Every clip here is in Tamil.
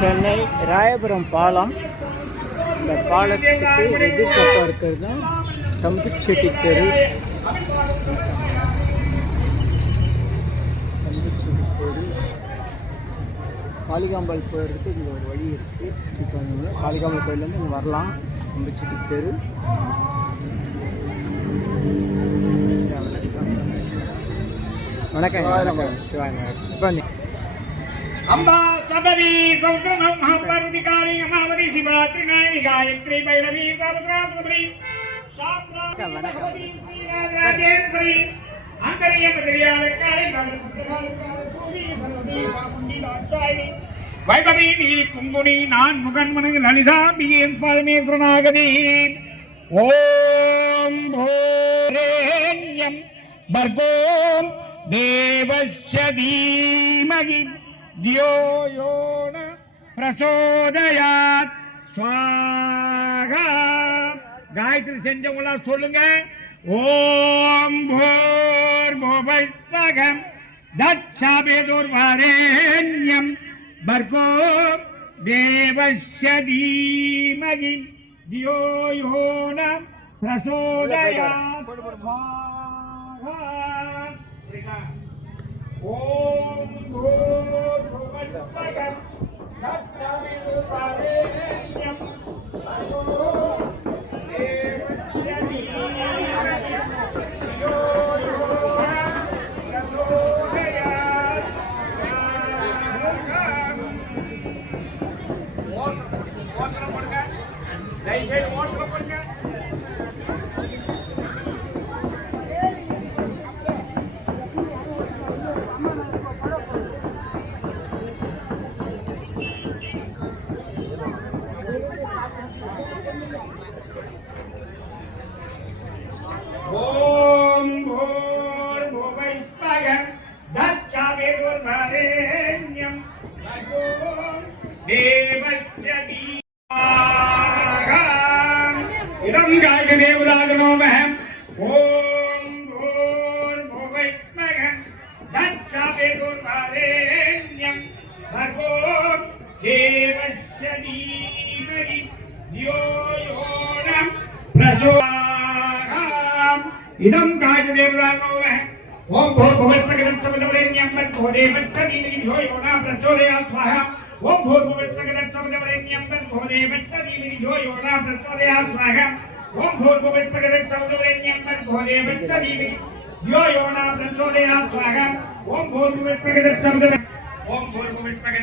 சென்னை ராயபுரம் பாலம். இந்த பாலத்துக்கு எதிர்ப்பக்கம் இருக்கிறது தான் தம்புச்செட்டி தெரு. தம்புச்செட்டி தெரு காளிகாம்பாள் போகிறதுக்கு இங்கே ஒரு வழி இருக்குது. இப்போ காளிகாம்பாள் கோயிலேருந்து இங்கே வரலாம். தம்புச்செட்டி தெரு. வணக்கம் வணக்கம் சிவாங்க. இப்போ अंबा सबरी सौत्रम महापार्वती काली अमावती शिवरात्रि नायी गायत्री भैरवी सावित्री शास्त्रादेश्वरी अंतरिय मदरियालकाली वैभवी नीली कुंभुनी नान मुगन मन ललिता बियेन परमेश्वरनागदी ओम भोरेण्यम भर्गों देवस्य धीमहि धियो यो न प्रचोदयात् स्वाहा. गायत्री செஞ்சவங்களா சொல்லுங்க. ஓம் भूर्भुवस्वः तत्सवितुर्वरेण्यं भर्गो देवस्य धीमहि धियो यो न प्रचोदयात् स्वाहा. ओम भूर्भुवस्वः तत्सवितुर्वरेण्यं भर्गो देवस्य धीमहि धियो यो न प्रचोदयात् स्वाहा. ஓட்டல போடுங்க. தயவுசெய்து ஓட்டல போடுங்க. ओम भूर्भुवस्वः तत्सवितुर्वरेण्यं भर्गो देवस्य धीमहि इदं गायदेवराजनोमहम्. ओम भूर्भुवस्वः तत्सवितुर्वरेण्यं भर्गो देवस्य धीमहि धियो यो न प्रचोदयात्. इदं गायदेवराजनोमहम्. ओम भूर्भुवस्वः तत्सवितुर्वरेण्यं भर्गो देवस्य धीमहि धियो यो न प्रचोदयात् स्वाहा. ओम भूर्भुवस्वः तत्सवितुर्वरेण्यं भर्गो देवस्य धीमहि धियो यो न प्रचोदयात् स्वाहा. ओम भूर्भुवस्वः तत्सवितुर्वरेण्यं भर्गो देवस्य धीमहि धियो यो न प्रचोदयात् स्वाहा. ओम भूर्भुवस्वः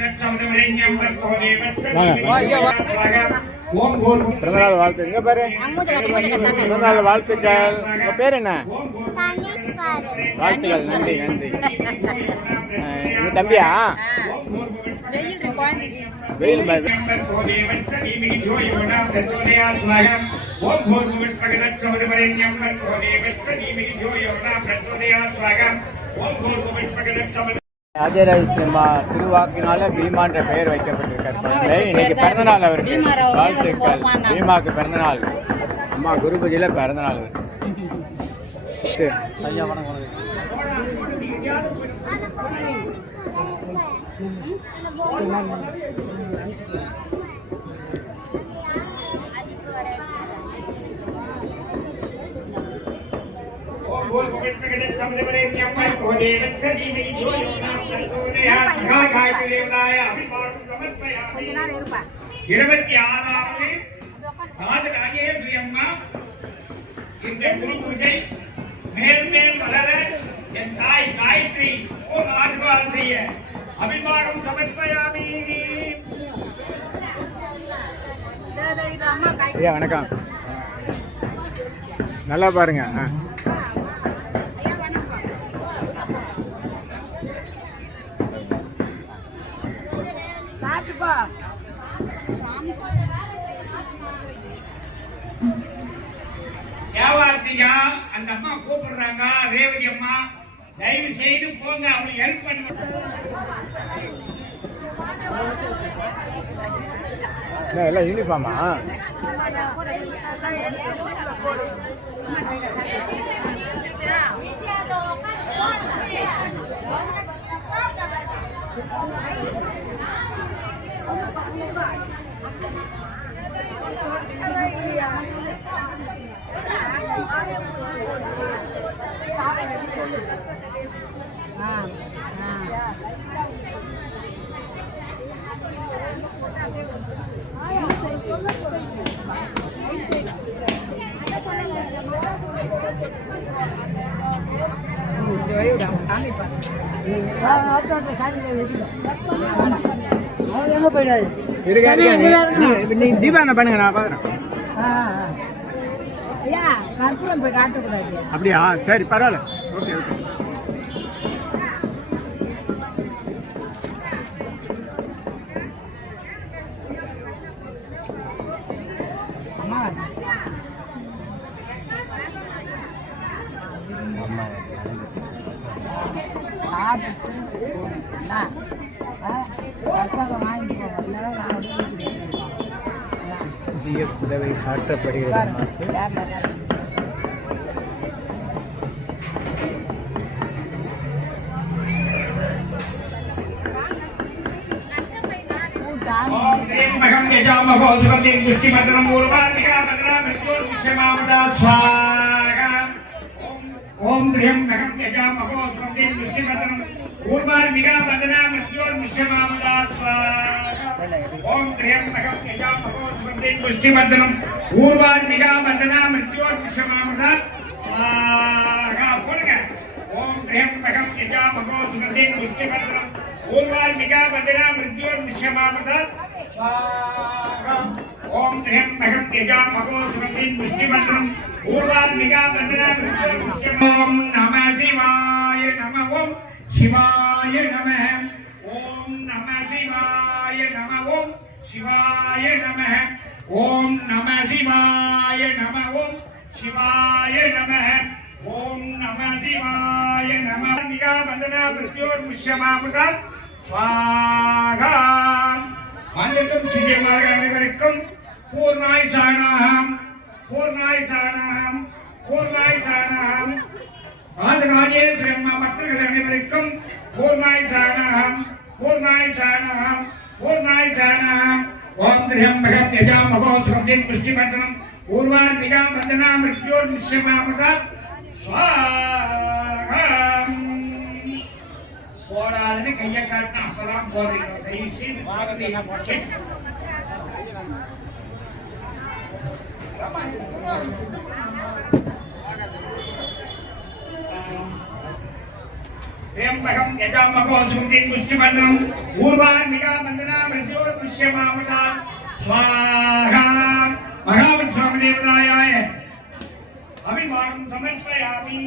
तत्सवितुर्वरेण्यं भर्गो देवस्य धीमहि धियो यो न प्रचोदयात् स्वाहा. பிறந்தநாள் வாழ்த்து. எங்க பேரு? பிறந்தநாள் வாழ்த்துக்கள். உங்க பேர் என்ன? வாழ்த்துக்கள். நன்றி நன்றி. எங்க தம்பியா? வெயில் ராஜராஜ சினிமா திருவாக்கினால பீமான்ற பெயர் வைக்கப்பட்டிருக்காரு. இன்னைக்கு பிறந்தநாள் அவருக்கு. வாழ்த்துக்கள். பீமாவுக்கு பிறந்தநாள். அம்மா குரு பூஜையில் பிறந்தநாள் அவருக்கு. சரி ஐயா வணக்கம். இருபத்தி ஆறாவது ராஜராஜேஸ்வரி அம்மா இந்த குரு பூஜை மேல் மேல் வளர என் தாய் காயத்ரி ஓம் ஆசீர்வாதம் செய்ய அபிமானம் சமர்ப்பயாமி. ஐயா வணக்கம். நல்லா பாருங்க. சேவார்த்தியா அந்த அம்மா கூப்பிடுறாங்க. ரேவதி அம்மா தயவு செய்து போங்க, அவளுக்கு ஹெல்ப் பண்ண. எல்லாம் யூனிஃபார்மா? நீ தீபாவளி பண்ணுங்க நான் பாக்குறேன். அப்படியா? சரி பரவாயில்ல. Okay okay. புதிய புடவை சாற்றப்படுகிறது. மகம் யஜாமகோ சுகந்தேன் புஷ்டிபத்ரம் ஊர்வார்மிகா பத்ரம் விஷ்யமாமதா ஸ்வாகா. ஓம் த்ரியம் மகம் யஜாமகோ சுகந்தேன் புஷ்டிபத்ரம் ஊர்வார்மிகா பத்ரம் விஷ்யமாமதா ஸ்வாகா. ஓம் த்ரியம் மகம் யஜாமகோ சுகந்தேன் புஷ்டிபத்ரம் ஊர்வார்மிகா பத்ரம் விஷ்யமாமதா ஸ்வாகா. போடுங்க. ஓம் த்ரியம் மகம் யஜாமகோ சுகந்தேன் புஷ்டிபத்ரம் ஊர்வார்மிகா பத்ரம் விஷ்யமாமதா स्वाहा. ओम त्र्यंबकं यजामहे सुगंधिं पुष्टिवर्धनं उर्वारुकमिव बन्धनामृत्योर्मुक्त्यम्. ओम नमः शिवाय नमः. ओम शिवाय नमः. ओम नमः शिवाय नमः. ओम शिवाय नमः. ओम नमः शिवाय नमः. ओम शिवाय नमः. ओम नमः शिवाय नमः. मिगा बन्धनामृत्योर्मुक्त्यम्. स्वाहा. அனைத்தும் சிறியமாக அனைவருக்கும் பூர்ணாய் சாணாம் பூர்ணாய் சாணாம் பூர்ணாய் சாணாம். ராஜராஜேந்திர பக்தர்கள் அனைவருக்கும் பூர்ணாய் சாணாம் பூர்ணாய் சாணாம் பூர்ணாய் சாணாம். ஓம் திரியம்பகம் யஜாமஹோ சுகந்தேன் புஷ்டிவர்தனம் ஊர்வார்மிகா பந்தனா மிருத்யோர்முக்ஷமாமதா ஸ்வாஹா. போடாதுன்னு கையை காட்டினா அப்பதான் போடுறீங்க. தயவுசெய்து त्र्यंबकं यजामहे सुगंधिं पुष्टिवर्धनं उर्वारुकमिव बन्धनामृत्योर्मुक्त्यमामृता स्वाहा. महाविष्णुदेवताय अभिवादनं समर्पयामि.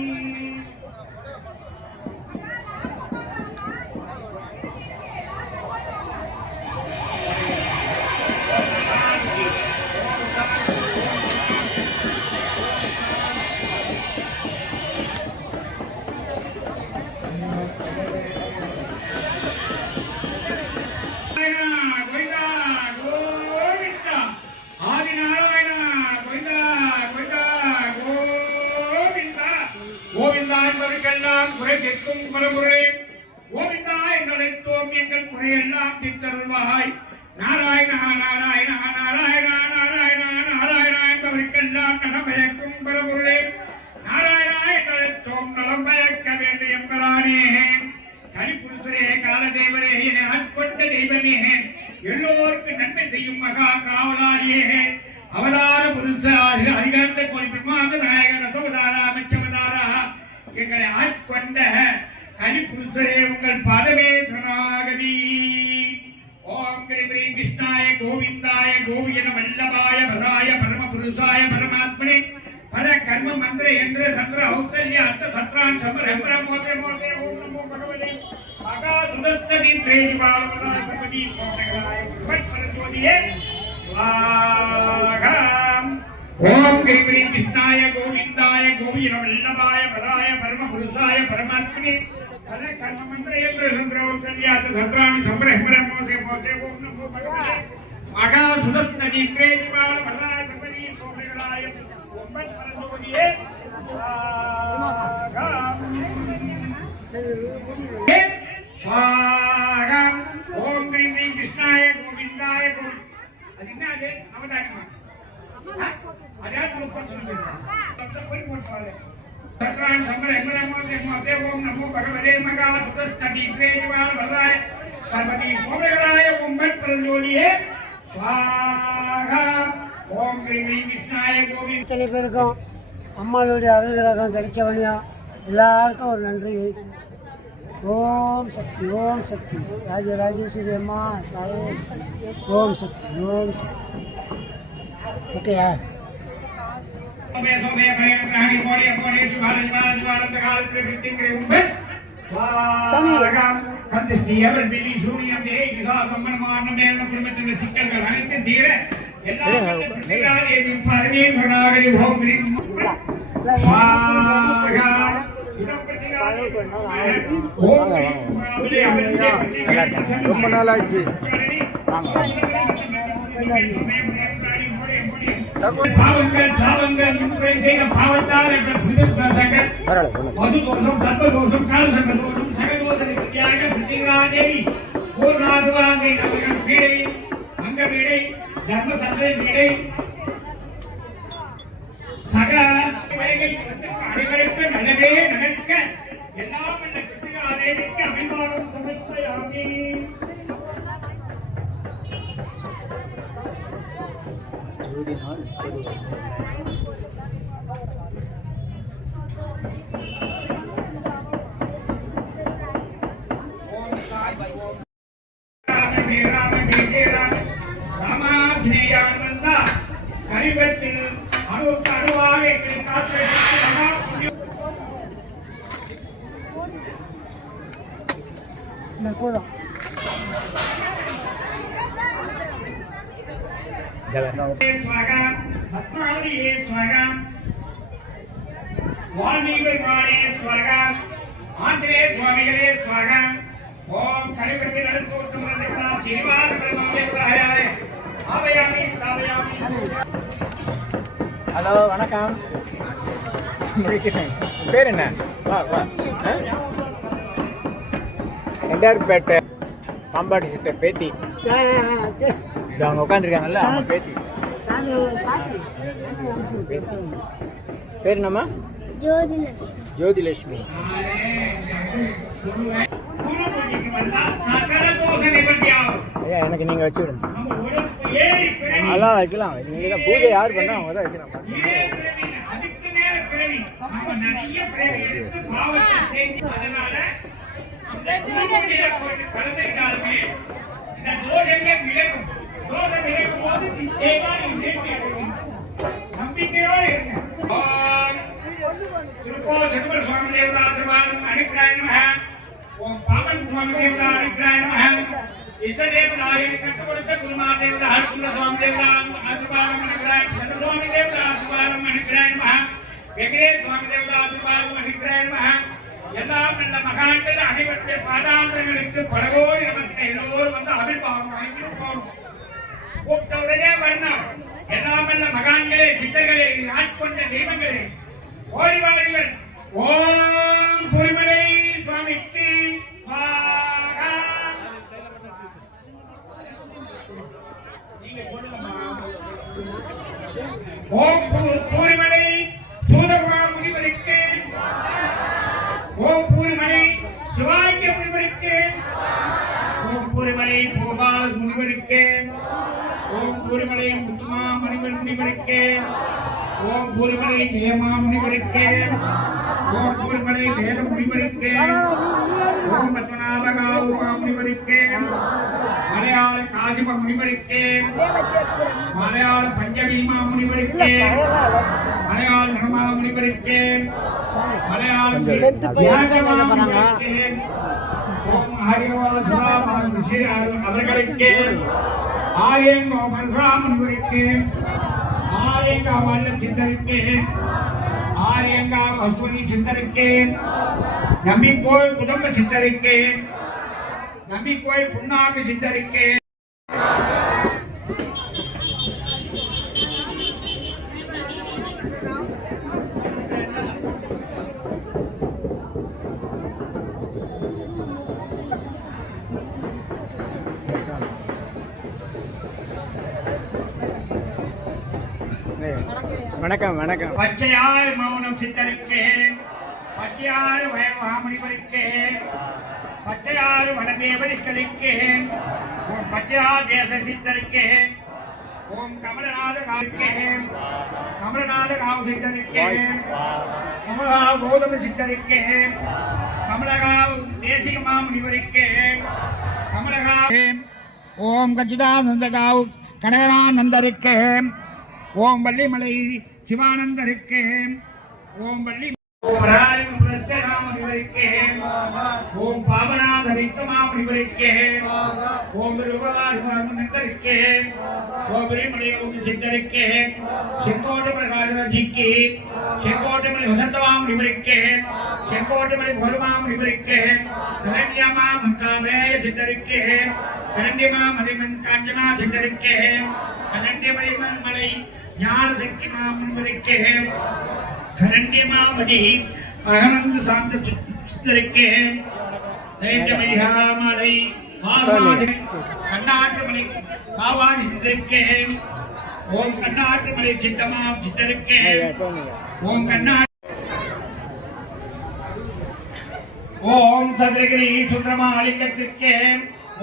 நாராயணா நாராயணா நாராயணா நாராயணா நாராயணா என்பவருக்கெல்லாம் நலம்பயக்கும் பரபொருளே. நாராயணா எங்களுக்கும் நலம்பயக்க வேண்டும் என்பதானே. கலிபுருஷரே காலதேவரே என ஆட்கொண்ட தெய்வமே எல்லோருக்கும் நன்மை செய்யும் மகா காவலாளியே அவதார புருஷ அதிகாந்த கோடி பிரம்மாந்த நாயக ரசவதாரா அமைச்சவதாரா எங்களை ஆட்கொண்ட கலிபுருஷரே உங்கள் பாதமே சரணாகதி. ஓம் கிரீம் கிரீம் கிருஷ்ணாய கோவிந்தாய கோவியன வல்லபாய பராய பரமபுருஷாய பரமாத்மனே பர கர்ம மந்திர யந்திர சந்திர ஔசல்ய அர்த்த சத்ரான் சமர பிரமோதே மோதே. ஓம் நமோ பகவதே மகா சுதஸ்ததி தேஜிவாலவதாய பிரபதி போதகராய பரஜோதியே ஸ்வாஹா. ஓம் கிரீம் கிரீம் கிருஷ்ணாய கோவிந்தாய கோவியன வல்லபாய பராய பரமபுருஷாய பரமாத்மனே பர கர்ம மந்திர யந்திர சந்திர ஔசல்ய அர்த்த சத்ரான் சமர பிரமோதே மோதே. ஓம் நமோ பகவதே மகா சுதஸ்ததி தேஜிவாலவதாய பிரபதி போதகராய பரஜோதியே ஸ்வாஹா. स्वाहा. ओम ग्रीम ग्रीम कृष्णाय गोविंदाय அது என்னது அவதாரமா அதான் ऊपर சொல்லுங்க. தப்பு போட்டு பாரு. சத்ரான் சம்பர எங்கரமா ஓம் நமோ பகவதே மகாசரஸ்வதி பிரேஜவான வரதாய சர்வதி கோமகராய ஓம் பத்மஜோலியே ஸ்வாஹா ஓம் ஸ்ரீ கிருஷ்ணாய கோவிந்த். இத்தனை பேருக்கும் அம்மாளுடைய அனுகிரகம் கிடைச்சவனையா எல்லாருக்கும் ஒரு நன்றி. ஓம் சக்தி ஓம் சக்தி ராஜராஜேஸ்வரி அம்மா தாயே ஓம் சக்தி ஓம் சக்தி. ஓகேயா? சோமே சோமே பயங்கராணி கோடி கோடி சுபாலஜிவாலஜிவாலம் காலத்திலே பிடிங்கிற உம்பை ஸ்வாஹா கந்தஸ்தி எவர் பிலி சூனியம் ஜெய் கிசா சம்மனமான மேல குடும்பத்தின் சிக்கல்கள் அனைத்தும் தீர எல்லாரும் பிரதிகாரேவி பரமேஸ்வரனாகி ஓம் ஸ்ரீ ஸ்வாஹா ரொம்ப நாள் ஆச்சு. பாவங்கள் சாவங்கள் செய்த பாவத்தால் என்ற புனிதர்கள் மதுதோஷம் சர்வதோஷம் காலசர்வதோஷம் சகதோஷத்தியாக பிரதிகாரேவி பூர்ணாதுவாங்கை வீடை அங்க வீடை தர்மசந்திரன் வீடை சக அனைவருக்கு நல்லதே நடக்க எல்லாம் என்ற கிருத்திகாதேவிக்கு அபிமானம் சமர்ப்பயாமி. ராமாஜியானந்தா கரிபத்தில் அணுக்கு அணுவாக எங்களை காத்து போதும். பத்மாவதியே ஸ்வகம் வால்மீகி ஸ்வகம் ஆஞ்சநேய சுவாமிகளே ஸ்வகம் ஓம் கலிபத்தில் நடத்துவதற்கான சீனிவாச பிரம்மதேவராய ஆவயாமி தாவயாமி. ஹலோ வணக்கம். பேர் என்ன? வா வா. ரெண்டாயிரப்பேட்டை பாம்பாட்டி சித்தர் பேத்தி. அவங்க உட்காந்துருக்காங்கல்ல அவங்க பேத்தி. பேர் என்னம்மா? ஜோதிலட்சுமி. ஐயா எனக்கு நீங்கள் வச்சு விடுங்க. அதெல்லாம் வைக்கலாம். நீங்கள் தான் பூஜை யார் பண்ணா அவங்க தான் வைக்கலாம். நம்பிக்கையோடு இருங்க. திருப்போர் சதுர சுவாமி தேவதா ஆசீர்வாதம் அனுக்கிராய நமஹ. ஓம் பாவன் சுவாமி தேவதா அனுக்கிராய நமஹ. இஷ்ட தேவதாயை கட்டு கொடுத்த குருமா தேவதா ஹர்குல சுவாமி தேவதா ஆசீர்வாதம் அனுக்கிராய சதுர சுவாமி தேவதா ஆசீர்வாதம் அனுக்கிராய நமஹ. வெங்கடேஷ் சுவாமி தேவதா ஆசீர்வாதம் அனுக்கிராய நமஹ. எல்லாம் நல்ல மகான்கள் அனைவருடைய பாதாந்திரங்களுக்கு பலகோடி நமஸ்காரம். எல்லோரும் வந்து அபிர்வாகம் வாங்கிட்டு போகணும். கூப்பிட்ட உடனே வரணும். எல்லாம் நல்ல மகான்களே சித்தர்களே ஆட்கொண்ட தெய்வங்களே ஓடி வாருங்கள். ஓம் பொறிமலை சுவாமிக்கு ஓம் பூரிமலை சூதகுமா முனிவருக்கு, ஓம் பூரிமலை சிவாக்கிய முனிவருக்கு, ஓம் பூரிமலை கோபால முனிவருக்கு, ஓம் பூரிமலை முத்துமா முனிவர் முனிவருக்கு, ஓம் பூரிமலை ஜெயமா முனிவருக்கு, ஓம் பூரிமலை வேத முனிவருக்கு, ஓம் பத்மநாபகாவுமா முனிவருக்கு, மலையாள காசிப முனிவருக்கு, மலையாள பஞ்சபீமா முனிவருக்கு, மலையாள நர்மா முனிவருக்கு, மலையாள ஓம் ஹரிவாசா அவர்களுக்கு, ஆரியங்கோ பரசுராம முனிவருக்கு, ஆரியங்கா வல்ல சித்தருக்கு, ஆரியங்கா அஸ்வனி சித்தருக்கு, நம்பிக்கோள் குடும்ப சித்தருக்கு, நம்பிக்கோள் புண்ணாக்கு சித்தருக்கு, வணக்கம் வணக்கம். பச்சையார் மௌனம் சித்தருக்கு, பச்சை பச்சையாறு வயமாமுனிவருக்கு பச்சையாறு வனதேவதிகளுக்கு ஓம் பச்சையார் தேச சித்தருக்கு ஓம் கமலநாத காவுக்கு கமலநாத காவு சித்தருக்கு கமலகாவ் கௌதம சித்தருக்கு கமலகாவ் தேசிக மாமுனிவருக்கு கமலகாவ் ஓம் கச்சிதானந்தகாவ் கனகரானந்தருக்கு ஓம் வள்ளிமலை சிவானந்தருக்கு ஓம் வள்ளி ராமுனிவருக்கு ஓம் பாபநாதரித்தமாமுனிவருக்கு ஓம் ரூபகாரிக்கு ஓம் விரிமலை சித்தருக்கு செங்கோட்டமலை ராஜராஜிக்கு செங்கோட்டமலை வசந்தமாமுனிவருக்கு செங்கோட்டமலை பருமாமுனிவருக்கு சரண்யமா மங்காமேய சித்தருக்கு கரண்டியமா மதிமன் காஞ்சனா சித்தருக்கு கரண்டியமலை மலை ஞான சக்தி மாமுனிவருக்கு கரண்டியமாமதி அகமந்து சாந்த சித்தருக்கு தைரியமலை கண்ணாற்றுமலை காவாடி சித்தருக்கு ஓம் கண்ணாற்றுமலை சித்தமா சித்தருக்கு ஓம் ஓம் சதுரகிரி சுந்தரமாலிங்கத்திற்கு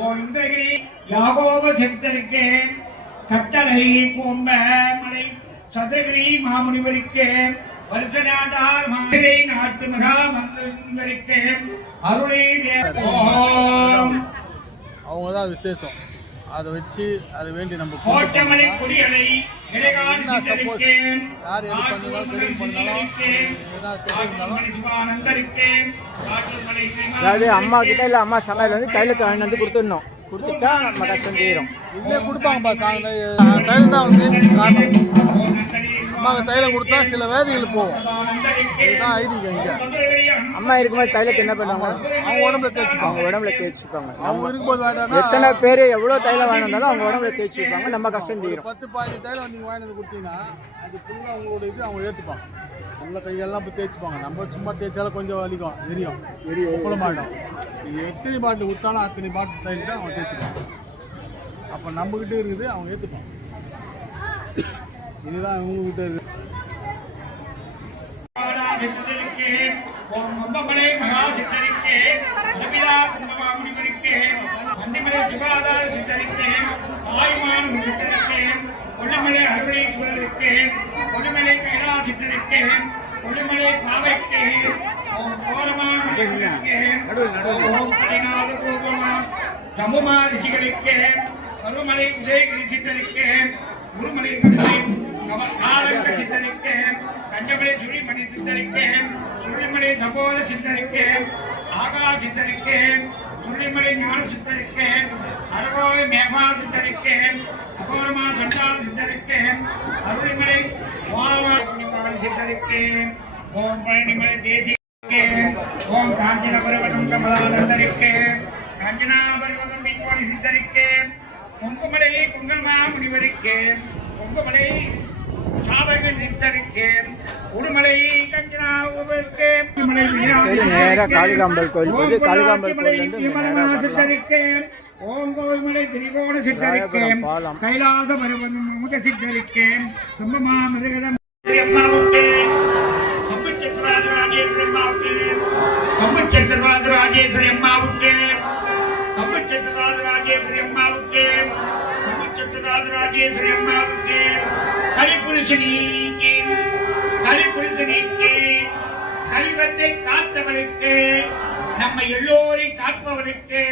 ஓம் இந்திரகிரி யாகோப சித்தருக்கு கட்டளை கோம்ப மலை சதுரகிரி மாமுனிவருக்கு வருஷநாட்டார் மதுரை நாட்டு மகா மந்திரிக்கு அருளை அவங்க தான் விசேஷம். அதை வச்சு அதை வேண்டி நம்ம கோட்டமலை குடியலை இடைகாடு சித்தருக்கு யார் எது பண்ணாலும் தொழில் பண்ணாலும் சிவானந்தருக்கு அதாவது அம்மா கிட்ட இல்லை அம்மா சமையல் வந்து தைலத்தை வாங்கி வந்து கொடுத்துடணும். கொடுத்துட்டா நம்ம கஷ்டம் தீரும். இதுலேயே கொடுப்பாங்கப்பா தைலம் தான் அவங்க அம்மாவுக்கு தைலம் கொடுத்தா சில வேதிகள் போகும். இதுதான் ஐதீகம். இங்கே அம்மா இருக்கும்போது தைலத்தை என்ன பண்ணுவாங்க? அவங்க உடம்புல தேய்ச்சிப்பாங்க. அவங்க உடம்புல தேய்ச்சிப்பாங்க. அவங்க இருக்கும்போது வேண்டாம். எத்தனை பேர் எவ்வளோ தைலம் வாங்கினாலும் அவங்க உடம்புல தேய்ச்சிப்பாங்க. நம்ம கஷ்டம் தீரும். 10-15 தைலம் நீங்கள் வாங்கினது கொடுத்தீங்கன்னா அது ஃபுல்லாக அவங்களோட இது அவங்க ஏற்றுப்பாங்க. உள்ள கையெல்லாம் இப்போ தேய்ச்சிப்பாங்க. நம்ம சும்மா தேய்ச்சாலும் கொஞ்சம் வலிக்கும், எரியும், உப்புல மாட்டோம். எத்தனை பாட்டில் கொடுத்தாலும் அத்தனை பாட்டில் தைலம் தான் அவங்க தேய்ச்சிப்பாங்க. அப்போ நம்மக்கிட்ட இருக்குது, அவங்க ஏற்றுப்பாங்க. இதுதான் இவங்ககிட்ட இருக்குது. ஓம் மம்பமலை மகா சித்தருக்கு நபிலா கும்பமாமுனிவருக்கு வந்திமலை சுகாதார சித்தருக்கு தாய்மான சித்தருக்கு கொல்லிமலை அருளீஸ்வரருக்கு கொல்லிமலை கைலா சித்தருக்கு கொல்லிமலை பாவைக்கு ஓம் கோரமாமுனிவருக்கு ஓம் கலிநாத ரூபமா ஜம்புமா ரிஷிகளுக்கு பருவமலை உதயகிரி சித்தருக்கு குருமலை காலங்க சித்தருக்கு கஞ்சமலை சுழிமணி சித்தருக்கு சுள்ளிமலை சம்போத சித்தருக்கு ஆகா சித்தருக்கு சுள்ளிமலை ஞான சித்தருக்கு அரகோவை மேகா சித்தருக்கு அகோரமா சண்டாள சித்தருக்கு அருளிமலை வாவாணி சித்தருக்கு ஓம் பழனிமலை தேசிக்கு ஓம் காஞ்சினபுரவனம் கமலானந்தருக்கு காஞ்சனாபுரவனம் மீன்வாணி சித்தருக்கு கொங்குமலை குங்கல்மா முனிவருக்கு கொங்குமலை சாவகன் சித்தருக்கு உடுமலை கஞ்சனாவுக்கு நேராக காளிகாம்பல் கோயில் போது காளிகாம்பல் கோயில் சித்தருக்கு ஓம் கோவிமலை திரிகோண சித்தருக்கு கைலாச பருவம் முக சித்தருக்கு கும்பமா மிருகதம் அம்மாவுக்கு கம்பு சக்கரராஜ ராஜேஸ்வரி அம்மாவுக்கு கம்பு சக்கரராஜ ராஜேஸ்வரி அம்மாவுக்கு கம்பு சக்கரராஜ ராஜேஸ்வரி அம்மாவுக்கு கம்பு சக்கரராஜ ராஜேஸ்வரி அம்மாவுக்கு கலிபுருஷனிக்கு கலிவத்தை காத்தவளுக்கு நம்ம எல்லோரையும் காப்பவளுக்கு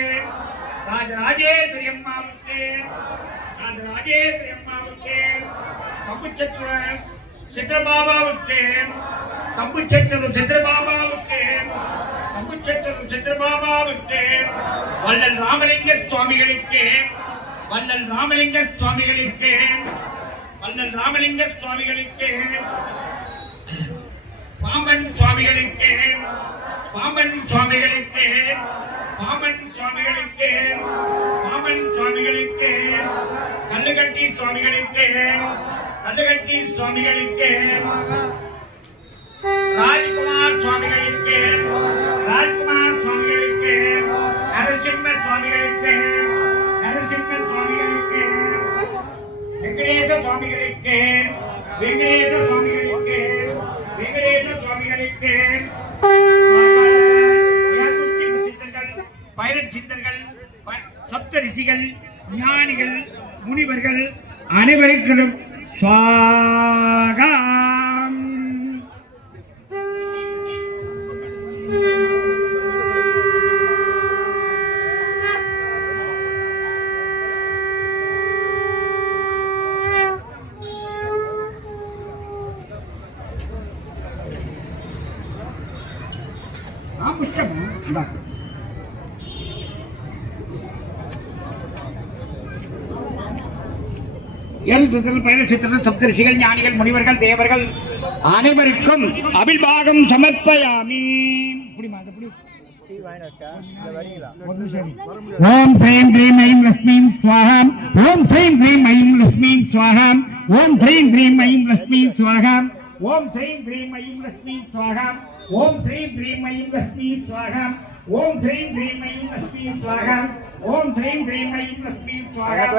ராஜராஜேஸ்வரி அம்மாவுக்கு ராஜராஜேஸ்வரி அம்மாவுக்கு தம்புச்சத்திர சித்திரபாபாவுக்கு தம்புச்சத்திர சித்திரபாபாவுக்கு தம்புச்சத்திர சித்திரபாபாவுக்கு வள்ளல் ராமலிங்க சுவாமிகளுக்கு வள்ளல் ராமலிங்க சுவாமிகளுக்கு வள்ளல் ராமலிங்க சுவாமிகளுக்கு பாம்பன் சுவாமிகளுக்கு பாம்பன் சுவாமிகளுக்கு பாம்பன் சுவாமிகளுக்கு பாம்பன் சுவாமிகளுக்கு கல்லுகட்டி சுவாமிகளுக்கு கல்லுகட்டி சுவாமிகளுக்கு ராஜ்குமார் சுவாமிகளுக்கு ராஜ்குமார் சுவாமிகளுக்கு நரசிம்ம சுவாமிகளுக்கு நரசிம்ம சுவாமிகளுக்கு வெங்கடேச சுவாமிகளுக்கு வெங்கடேச சுவாமிகளுக்கு வெங்கடேச சுவாமிகளுக்கு சப்தரிஷிகள் ஞானிகள் முனிவர்கள் அனைவருக்கும் சுவாகம். சப்தரிஷிகள் ஞானிகள் முனிவர்கள் தேவர்கள் அனைவருக்கும் அபில்பாகம் சமர்ப்பயாமி. ஓம் ப்ரீம் க்ரீம் ஐம் லக்ஷ்மீம் ஸ்வாஹாம். ஓம் ப்ரீம் க்ரீம் ஐம் லக்ஷ்மீம் ஸ்வாஹாம். ஓம் ப்ரீம் க்ரீம் ஐம் லக்ஷ்மீம் ஸ்வாஹாம். ஓம் ப்ரீம் க்ரீம் ஐம் லக்ஷ்மீம் ஸ்வாஹாம். ஓம் ப்ரீம் க்ரீம் ஐம் லக்ஷ்மீம் ஸ்வாஹாம். ஓம் ப்ரீம் க்ரீம் ஐம் லக்ஷ்மீம் ஸ்வாஹாம். ஓம் ப்ரீம் க்ரீம் ஐம் லக்ஷ்மீம் ஸ்வாஹாம்.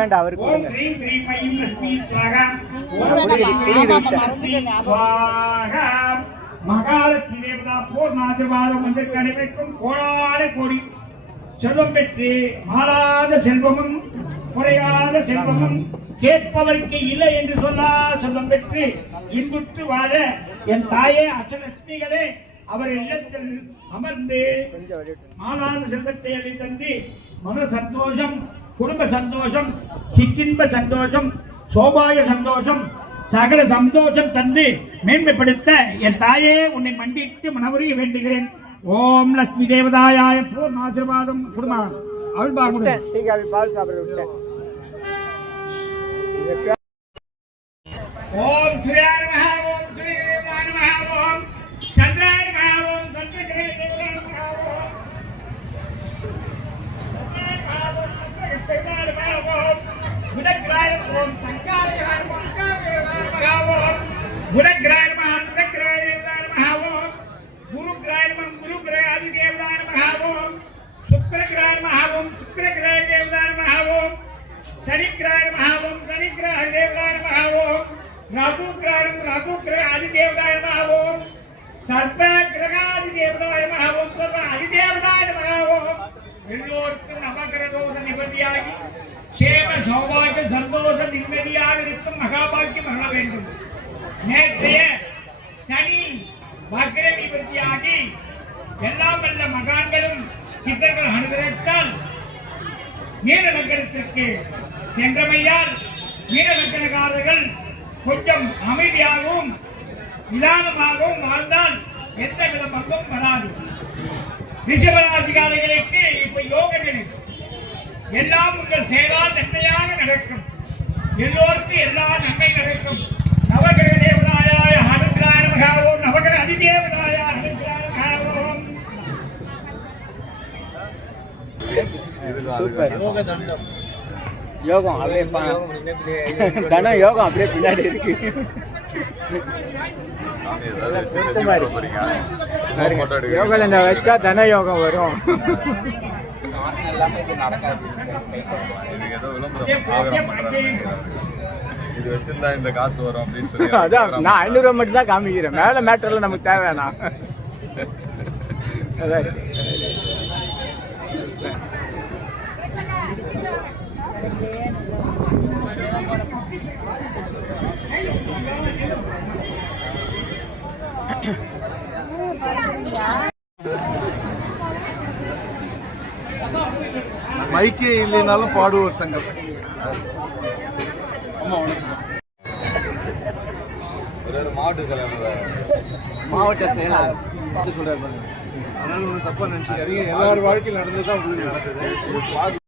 ஓம் ப்ரீம் க்ரீம் ஐம் லக்ஷ்மீம் ஸ்வாஹாம். ஓம் ப்ரீம் க்ரீம் ஐம் லக்ஷ்மீம் ஸ்வாஹாம். மகாலட்சுமி தேவதா பூர்ணாசிர்வாதம் வந்திருக்க அனைவருக்கும் கோடான கோடி செல்வம் பெற்று மாறாத செல்வமும் குறையாத செல்வமும் கேட்பவருக்கு இல்லை என்று சொல்லா செல்வம் பெற்று இன்புற்று வாழ என் தாயே அஷ்டலட்சுமிகளே அவர் இல்லத்தில் அமர்ந்து மாறாத செல்வத்தை அள்ளி தந்து மன சந்தோஷம், குடும்ப சந்தோஷம், சிற்றின்ப சந்தோஷம், சோபாய சந்தோஷம், சகல சந்தோஷம் தந்து மேன்மைப்படுத்த என் தாயே உன்னை மண்டிட்டு மனவரிய வேண்டுகிறேன். ஓம் லட்சுமி தேவதாயாய பூர்ண ஆசீர்வாதம் குடும்பம் அருள்பாகுடன். ஓம் சூர்யாய நமஹ. ஓம் சூர்யாய நமஹ. ஓம் சந்திராய நமஹ. ஓம் சந்திரகிரகாய நமஹ. ஓம் புதக்கிராய ஓம் சங்காய நமஹ. புதக்கிராய நமஹ. புதக்கிராய நமஹ. ஓம் குருக்கிராய நமஹ. குருக்கிராய ஆதிதேவதாய நமஹ. ஓம் சுக்கிரக்கிராய நமஹ. ஓம் சுக்கிரக்கிராய தேவதாய நமஹ. ஓம் சனிக்கிராய நமஹ. ஓம் சனிக்கிராய தேவதாய நமஹ. ஓம் ராகுக்கிராய ராகுக்கிராய ஆதிதேவதாய நமஹ. ஓம் சர்வக்கிரகாதிதேவதாய நமஹ. ஓம் சர்வ ஆதிதேவதாய நமஹ. ஓம் எல்லோருக்கும் நவகிரதோஷ நிவர்த்தியாகி சேம சௌபாகிய சந்தோஷ நிம்மதியாக இருக்கும் மகாபாக்கியம் அருள வேண்டும். நேற்றைய சனி வக்ர நிவர்த்தியாகி எல்லாம் வல்ல மகான்களும் சித்தர்கள் அனுகிரகத்தால் மீன லக்கணத்திற்கு சென்றமையால் மீன லக்கணக்காரர்கள் கொஞ்சம் அமைதியாகவும் நிதானமாகவும் வாழ்ந்தால் எந்த வித பக்கம் வராது. ரிஷபராசிகாரிகளுக்கு இப்ப யோக நிலை எல்லாம் உங்கள் செயலால் நன்மையாக நடக்கும். எல்லோருக்கும் எல்லா நன்மை நடக்கும். நவகிரக தேவதாயாய அனுகிரகாய நமஹ. ஓம் நவகிரக அதிதேவதாய அனுகிரகாய நமஹ. ஓம் யோகம் அப்படியே தன யோகம் அப்படியே பின்னாடி இருக்கு. யோகம் வச்சா தன யோகம் வரும். இது வச்சிருந்தா இந்த காசு வரும் அப்படின்னு சொல்லி அதான் நான் 500 ரூபா மட்டும் தான் காமிக்கிறேன். மேல மேட்டர்ல நமக்கு தேவையானா மைக்கே இல்லைனாலும் பாடுவோர் சங்கம். மாவட்ட செயலாளர் மாவட்ட செயலாளர் சொல்றாரு. அதனால ஒன்றும் தப்பா நினைச்சுக்காதீங்க. எல்லாரும் வாழ்க்கையில் நடந்ததுதான் உங்களுக்கு நடந்தது.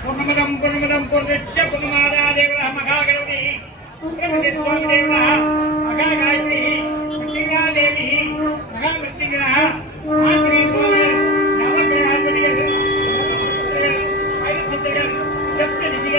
पूर्णमदं पूर्णमदं पूर्णस्य पूर्णमादा देवः महागणपतिः पूर्णमदं देवः महागायत्रिः मृत्तिका देवी महामृत्तिका मात्री नवग्रहाधिपतिகள் ஐந்து சித்தர்கள் சப்த ரிஷிகள்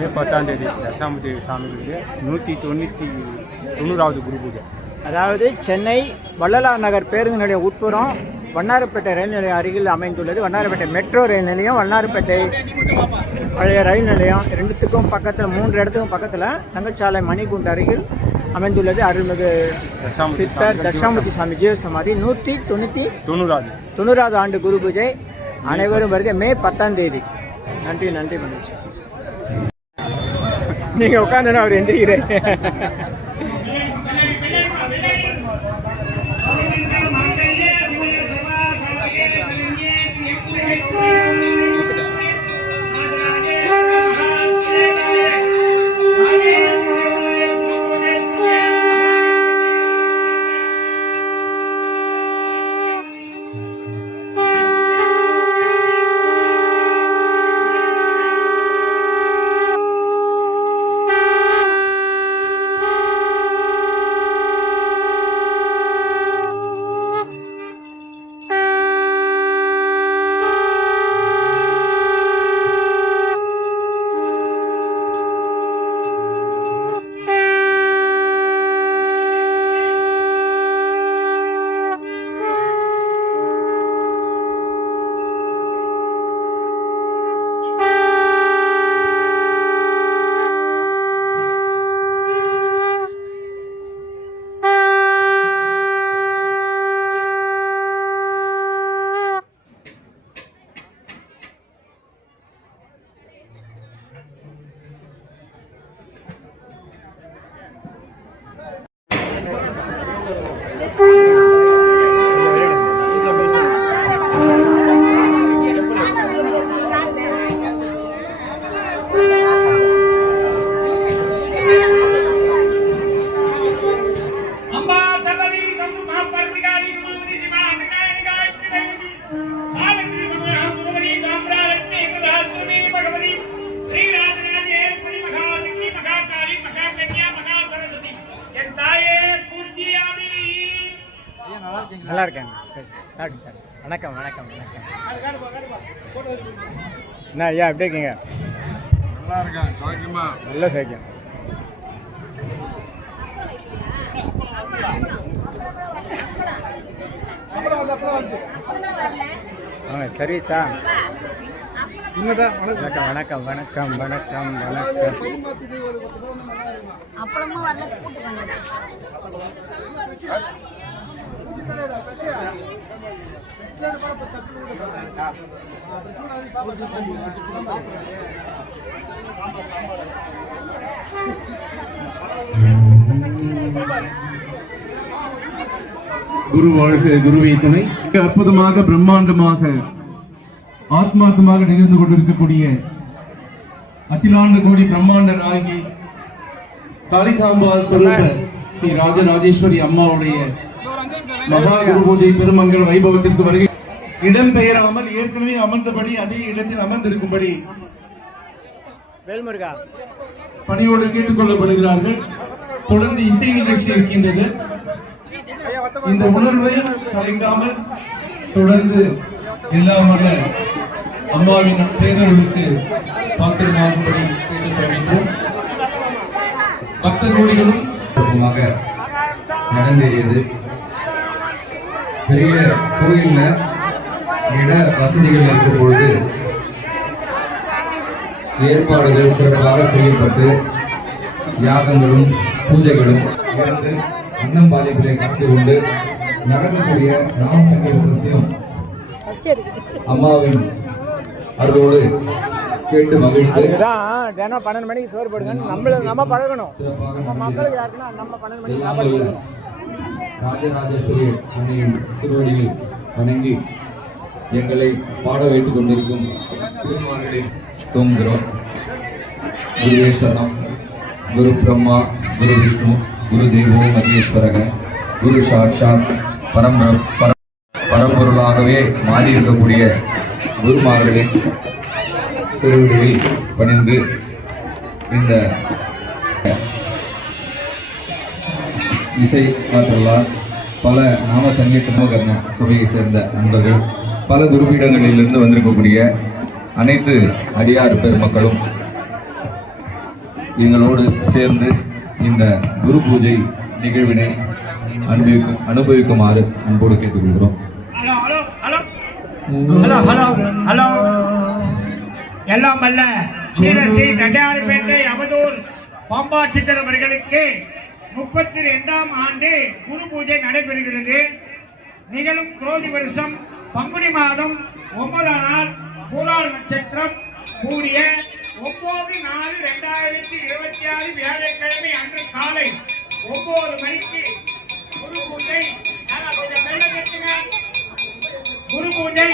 மே 10 தட்சிணாமூர்த்தி சாமிகளுக்கு 190வது குரு பூஜை. அதாவது சென்னை வள்ளலார் நகர் பேருந்து நிலையம் உட்புறம் வண்ணாரப்பேட்டை ரயில் நிலையம் அருகில் அமைந்துள்ளது. வண்ணாரப்பேட்டை மெட்ரோ ரயில் நிலையம், வண்ணாரப்பேட்டை பழைய ரயில் நிலையம் ரெண்டுத்துக்கும் பக்கத்தில் 3 இடத்துக்கும் பக்கத்தில் தங்கச்சாலை மணிகுண்டு அருகில் அமைந்துள்ளது. அருள்மிகு சித்தர் தட்சிணாமூர்த்தி சாமி ஜீவசமாதி 190வது ஆண்டு குரு பூஜை. அனைவரும் வருக. மே 10 நன்றி நன்றி மகிழ்ச்சி. நீங்கள் உட்காந்துன்னா அவர் எந்திரிக்கிறேன். நல்லா இருக்கேன். சரி சாப்பிட்டு சார். வணக்கம் வணக்கம் வணக்கம். என்ன ஐயா எப்படி இருக்கீங்க? நல்லா இருக்கேன். சாக்கியமா? நல்ல சாக்கியம். சர்வீஸா? வணக்கம் வணக்கம் வணக்கம் வணக்கம் வணக்கம். அப்புறமா வரல குரு வாழ்க, குருவை துணை. அற்புதமாக பிரம்மாண்டமாக ஆத்மார்த்தமாக நிகழ்ந்து கொண்டிருக்கக்கூடிய அகிலாண்ட கோடி பிரம்மாண்ட நாயகி காளிகாம்பா ஸ்வரூப ஸ்ரீ ராஜராஜேஸ்வரி அம்மாவுடைய மகா குரு பூஜை பெருமங்கல் வைபவத்திற்கு வருகை. இடம்பெயராமல் ஏற்கனவே அமர்ந்தபடி அதே இடத்தில் அமர்ந்திருக்கும்படி வேல்முருகா பணியோடு கேட்டுக்கொள்ளப்படுகிறார்கள். தொடர்ந்து இசை நிகழ்ச்சி இருக்கின்றது. இந்த உணர்வை கலைக்காமல் தொடர்ந்து எல்லாம் வல்ல அம்மாவின் பேரர்களுக்கு பாத்திரமாகும்படி கேட்டுக்கொள்கின்றோம். பக்த கோடிகளும் நடந்தேறியது. பெரிய கோயில்ல இட வசதிகள் இருக்கும் பொழுது ஏற்பாடுகள் சிறப்பாக செய்யப்பட்டு யாகங்களும் பூஜைகளும் இருந்து அன்னம் பாதிப்புகளை கலந்து கொண்டு நடக்கக்கூடிய ராமசங்கத்தையும் அம்மாவின் அருளோடு கேட்டு மகிழ்ந்து தினம் 12 மணிக்கு சோறு போடுங்க. நம்ம பழகணும். நம்ம மக்களுக்கு யாருக்குன்னா நம்ம 12 மணிக்கு சாப்பாடு. ராஜராஜேஸ்வரி அன்னையின் திருவடியில் வணங்கி எங்களை பாட வைத்துக் கொண்டிருக்கும் குருமார்களில் தோங்குகிறோம். குருவே சரணம். குரு பிரம்மா, குரு விஷ்ணு, குரு தேவோ மகேஸ்வரக, குரு சாட்சாத் பரம்பொருளாகவே மாறியிருக்கக்கூடிய குருமார்களின் திருவிழியில் பணிந்து இந்த இசை ஆற்றலால் பல நாம சங்கீத நவகர்ண சபையை சேர்ந்த நண்பர்கள், பல குருபீடங்களிலிருந்து வந்திருக்கக்கூடிய அனைத்து அடியார் பெருமக்களும் எங்களோடு சேர்ந்து இந்த குரு பூஜை நிகழ்வினை அனுபவிக்குமாறு அன்போடு கேட்டுக்கொள்கிறோம். Hello hello hello hello hello hello எல்லாம் அல்ல ஸ்ரீரஸ்ரீ தண்டையார்பேட்டை அவதூர் பாம்பா சித்தர் அவர்களுக்கு 32ஆம் ஆண்டு குரு பூஜை நடைபெறுகிறது. நிகழும் குரோதி வருஷம் பங்குனி மாதம் 9ஆம் நாள் பூராட நட்சத்திரம் கூடிய 9/4/2026 வியாழக்கிழமை அன்று காலை 9 மணிக்கு குரு பூஜை குரு பூஜை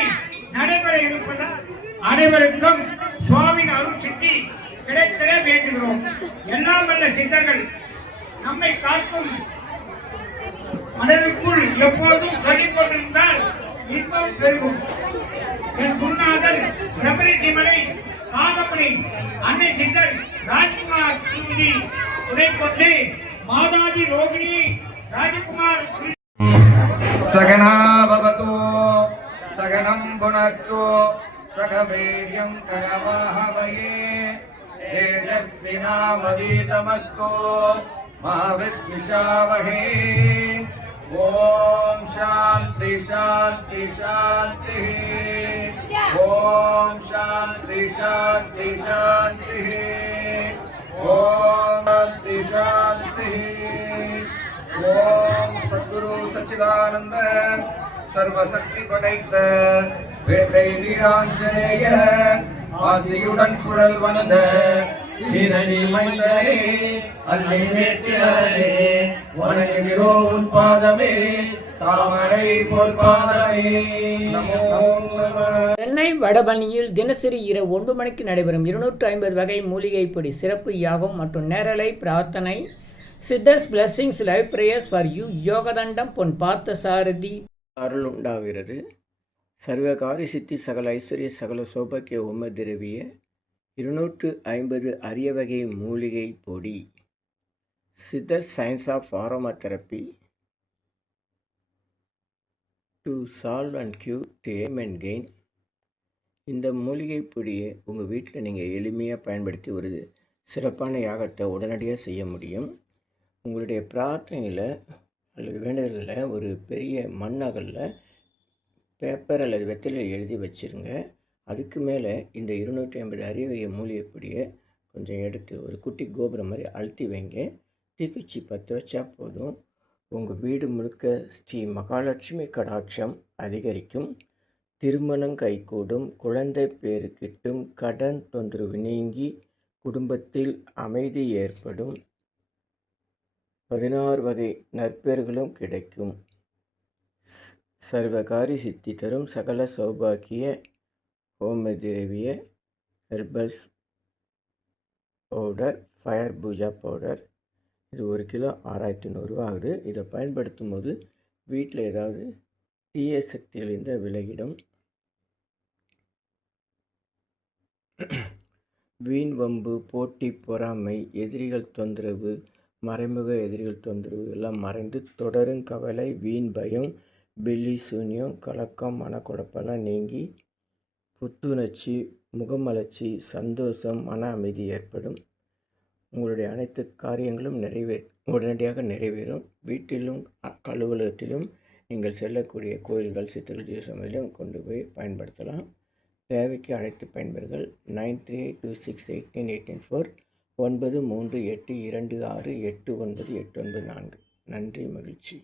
நடைபெற இருப்பதால் அனைவருக்கும் சுவாமியின் அருள் சித்தி கிடைத்திட வேண்டுகிறோம். எல்லாம் வல்ல சித்தர்கள் நம்மை காக்கும் மனதிற்குள் எப்போதும் சொல்லிக் கொண்டிருந்தால் இன்பம் பெருகும். என் குருநாதர் பிரபரிசிமலை காகமணி அன்னை சித்தர் ராஜ்குமார் குருஜி துணை கொண்டு மாதாஜி ரோகிணி ராஜகுமார் சகனா பவது சகனம் புனக்து சகவீர்யம் கரவாஹவயே தேஜஸ்வினாவதீதமஸ்து மா வித்விஷாவஹே. ஓம் சாந்தி சாந்தி சாந்தி. ஓம் சாந்தி சாந்தி சாந்தி. ஓம் சாந்தி சாந்தி. ஓம் சத்குரு சச்சிதானந்த சர்வசக்தி படைத்த வேட்டை வீராஞ்சனேய ஆசியுடன் குழல் வந்த சீரணி மைந்தனே அல்லை வேட்டியாரே வணங்குகிறோம் உன் பாதமே தாமரை போல் பாதமே. நமோ நம. சென்னை வடபழனியில் தினசரி இரவு 9 மணிக்கு நடைபெறும் 250 வகை மூலிகை பொடி சிறப்பு யாகம் மற்றும் நேரலை பிரார்த்தனை. Siddhars blessings live prayers for you. யோகதண்டம் பொன் பார்த்த சாரதி அருள் உண்டாகிறது. சர்வகாரி சித்தி சகல ஐஸ்வர்ய சகல சௌபாக்கிய உம திரவிய 250 அரிய வகை மூலிகை பொடி. Siddhars science of aroma therapy to solve and cure to aim and gain. இந்த மூலிகை பொடியை உங்கள் வீட்டில் நீங்கள் எளிமையாக பயன்படுத்தி ஒரு சிறப்பான யாகத்தை உடனடியாக செய்ய முடியும். உங்களுடைய பிரார்த்தனையில் அல்லது வேண்டுதலில் ஒரு பெரிய மண்ணகலில் பேப்பர் அல்லது வெற்றிலை எழுதி வச்சுருங்க. அதுக்கு மேலே இந்த 250 அரிய வகை மூலிகை பொடியை கொஞ்சம் எடுத்து ஒரு குட்டி கோபுரம் மாதிரி அழுத்தி வைங்க. தீக்குச்சி 10 வச்சா போதும். உங்கள் வீடு முழுக்க ஸ்ரீ மகாலட்சுமி கடாட்சம் அதிகரிக்கும். திருமணம் கைகூடும். குழந்தை பேறு கிட்டும். கடன் தொந்தரவு நீங்கி குடும்பத்தில் அமைதி ஏற்படும். 16 வகை நற்பேர்களும் கிடைக்கும். சர்வகாரி சித்தி தரும் சகல சௌபாக்கிய ஹோம திரவிய herbals powder, fire puja powder. இது 1 கிலோ 6100 ரூபா ஆகுது. இதை பயன்படுத்தும் போது வீட்டில் ஏதாவது தீய சக்திகளிலிருந்து விலகிடும். வீண் வம்பு, போட்டி, பொறாமை, எதிரிகள் தொந்தரவு, மறைமுக எதிரிகள் தொந்தரவு எல்லாம் மறைந்து தொடரும் கவலை, வீண் பயம், பில்லி சூன்யம், கலக்கம், மனக்குழப்பெல்லாம் நீங்கி புத்துணர்ச்சி, முகமலர்ச்சி, சந்தோஷம், மன அமைதி ஏற்படும். உங்களுடைய அனைத்து காரியங்களும் உடனடியாக நிறைவேறும். வீட்டிலும் அலுவலகத்திலும் நீங்கள் செல்லக்கூடிய கோயில்கள், சித்தர்கள் சமையலும் கொண்டு போய் பயன்படுத்தலாம். தேவைக்கு அழைத்து பயன்பெறுங்கள். 9382681884 9382268984. நன்றி, மகிழ்ச்சி.